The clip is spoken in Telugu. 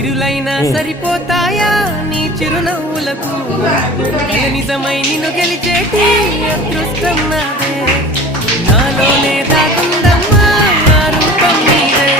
ఇరులైనా సరిపోతాయా నీ చిరునవ్వులకు నిజమై నిన్ను గెలిచేటి అదృష్టం నాదే నాలోనే దాగుందమ్మా ఆ రూపం నీదే